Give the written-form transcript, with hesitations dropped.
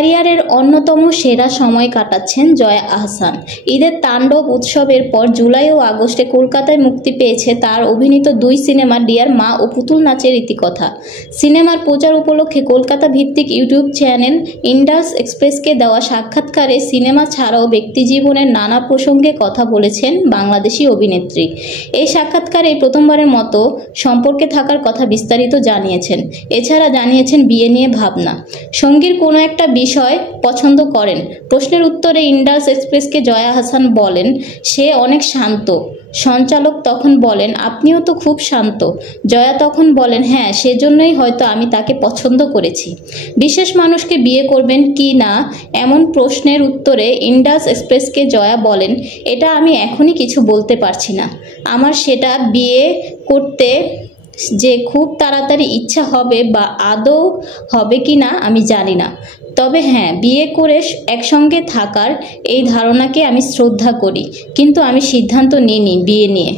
ক্যারিয়ারের অন্যতম সেরা সময় কাটাচ্ছেন জয়া আহসান। ঈদের তাণ্ডব উৎসবের পর জুলাই ও আগস্টে কলকাতায় মুক্তি পেয়েছে তার অভিনীত 2 সিনেমা ডিয়ার মা ও পুতুল নাচের ইতিকথা। সিনেমার প্রচার উপলক্ষে কলকাতা ভিত্তিক ইউটিউব চ্যানেল ইন্ডাস এক্সপ্রেসকে দেওয়া সাক্ষাৎকারে সিনেমা ছাড়াও ব্যক্তিজীবনের নানা প্রসঙ্গে কথা বলেছেন বাংলাদেশি অভিনেত্রী। এই সাক্ষাৎকারে প্রথমবারের মতো সম্পর্কে থাকার কথা বিস্তারিত জানিয়েছেন। এছাড়া জানিয়েছেন বিয়ে নিয়ে ভাবনা, সঙ্গীর কোনো একটা বিষয় পছন্দ করেন। প্রশ্নের উত্তরে ইন্ডাস এক্সপ্রেসকে জয়া আহসান বলেন, সে অনেক শান্ত। সঞ্চালক তখন বলেন, আপনিও তো খুব শান্ত। জয়া তখন বলেন, হ্যাঁ, সেজন্যই হয়তো আমি তাকে পছন্দ করেছি। বিশেষ মানুষকে বিয়ে করবেন কি না এমন প্রশ্নের উত্তরে ইন্ডাস এক্সপ্রেসকে জয়া বলেন, এটা আমি এখনই কিছু বলতে পারছি না। আমার সেটা বিয়ে করতে যে খুব তাড়াতাড়ি ইচ্ছা হবে বা আদৌ হবে কি না আমি জানি না। তবে হ্যাঁ, বিয়ে করে একসঙ্গে থাকার এই ধারণাকে আমি শ্রদ্ধা করি, কিন্তু আমি সিদ্ধান্ত নিইনি বিয়ে নিয়ে।